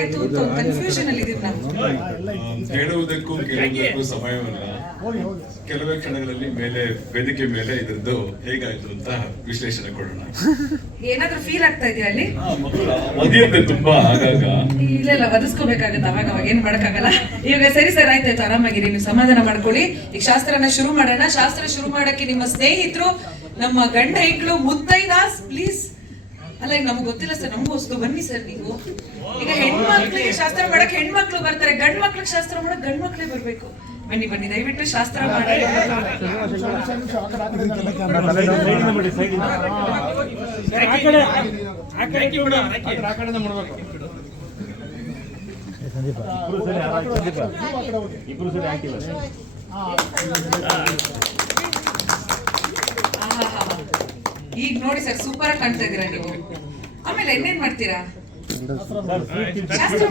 ಆಯ್ತು ಅಂತ ಕನ್ಫ್ಯೂಷನ್ ಅಲ್ಲಿ ಇದೀವಿ ನಾವು. ಹೇಳುವುದಕ್ಕೂ ಕೇಳುವುದಕ್ಕೂ ಸಮಯವನ್ನ ಕೆಲವೇ ಕ್ಷಣಗಳಲ್ಲಿ ಮೇಲೆ ವೇದಿಕೆ ಮೇಲೆ ಇದ್ರದ್ದು ಹೇಗಾಯ್ತು ಅಂತ ವಿಶ್ಲೇಷಣೆ ಕೊಡೋಣ. ಏನಾದ್ರೂ ಫೀಲ್ ಆಗ್ತಾ ಇದೆಯಾ ಅಲ್ಲಿ? ಮದುವೆ ತುಂಬಾ ಆಗಾಗ. ಇಲ್ಲ ಇಲ್ಲ ಒದಿಸ್ಕೋಬೇಕಾಗತ್ತೆ ಅವಾಗ ಅವಾಗ ಏನ್ ಮಾಡಕ್ಕಾಗಲ್ಲ. ಇವಾಗ ಸರಿ ಸರ್ ಆಯ್ತಾಯ್ತು ಆರಾಮಾಗಿರಿ. ನೀವು ಸಮಾಧಾನ ಮಾಡ್ಕೊಳ್ಳಿ. ಈಗ ಶಾಸ್ತ್ರನ ಶುರು ಮಾಡೋಣ. ಶಾಸ್ತ್ರ ಶುರು ಮಾಡಕ್ಕೆ ನಿಮ್ಮ ಸ್ನೇಹಿತರು ನಮ್ಮ ಗಂಡ ಹೆಂಗ್ಳು ಮುತ್ತೈದಾಸ್ ಪ್ಲೀಸ್ ಅಲ್ಲ ಈಗ ನಮ್ಗೆ ಗೊತ್ತಿಲ್ಲ ಸರ್ ನಮಗೂ ಹೊಸ್ತು ಬನ್ನಿ ಸರ್ ನೀವು. ಈಗ ಹೆಣ್ಮಕ್ಳಿಗೆ ಶಾಸ್ತ್ರ ಮಾಡಕ್ ಹೆಣ್ಮಕ್ಳು ಬರ್ತಾರೆ ಗಂಡ್ ಮಕ್ಳಿಗೆ ಶಾಸ್ತ್ರ ಮಾಡಕ್ ಗಂಡ್ ಮಕ್ಳೇ ಬರ್ಬೇಕು. ಬನ್ನಿ ಬನ್ನಿ ದಯವಿಟ್ಟು ಶಾಸ್ತ್ರ ಮಾಡಿ. ಈಗ ನೋಡಿ ಸರ್ ಸೂಪರ್ ಆಗಿ ಕಾಣ್ತಾ ಇದೀರಾ ನೀವು. ಆಮೇಲೆ ಇನ್ನೇನ್ ಮಾಡ್ತೀರಾ? ಶಾಸ್ತ್ರ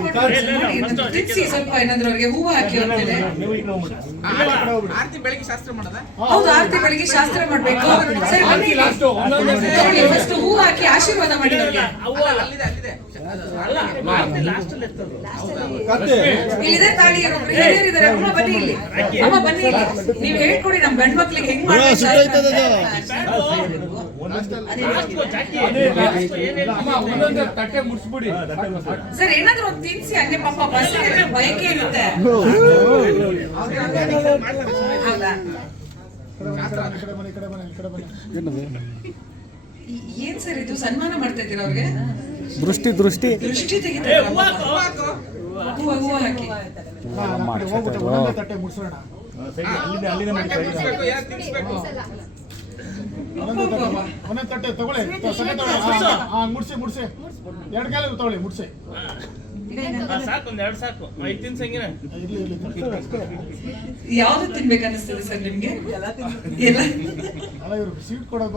ಏನಾದ್ರು ತಿನ್ಸಿ ಸ್ವಲ್ಪ ಏನಾದ್ರು ಅವ್ರಿಗೆ ಹೂವು ಹಾಕಿ ಹೋಗ್ತದೆ ಆರತಿ ಶಾಸ್ತ್ರ ಮಾಡದ? ಹೌದು ಆರತಿ ಬೆಳಿಗ್ಗೆ ಶಾಸ್ತ್ರ ಮಾಡ್ಬೇಕು. ಸರಿ ಬನ್ನಿ. ಇಲ್ಲಿ. ಫಸ್ಟ್ ಹೂ ಹಾಕಿ ಆಶೀರ್ವಾದ ಮಾಡಿ ಅವ್ರಿಗೆ. ನೀವ್ ಹೇಳ್ಕೊಡಿ ನಮ್ ಗಂಡ್ ಮಕ್ಳಿಗೆ ಹೆಂಗ್ ತಟ್ಟೆ ಮುಡ್ಸ್ಬಿಡಿ ಸರ್ ಏನಾದ್ರು ಒಂದು ತಿನ್ಸಿ ಅಲ್ಲಿ ಪಾಪ ಬಸ್ ಬಯಕೆ ಇರುತ್ತೆ ಏನ್ ಸರ್ ಇದು? ಸನ್ಮಾನ ಮಾಡ್ತಾ ಇದ್ದೀರಾ ಅವ್ರಿಗೆ? ದೃಷ್ಟಿ ದೃಷ್ಟಿ. ತಟ್ಟೆ. ಒಂದೊಂದು ತಗೊಳ್ಳಿ. ಮುಡ್ಸಿ. ಮುಡ್ಸಿ ಎರಡು ಕಾಲ ತಗೊಳ್ಳಿ ಮುಡ್ಸಿ. ಯಾವ್ದು ತಿನ್ಬೇಕು ಅನಿಸ್ತದೆ ಸರ್ ನಿಮ್ಗೆ? ಎಲ್ಲ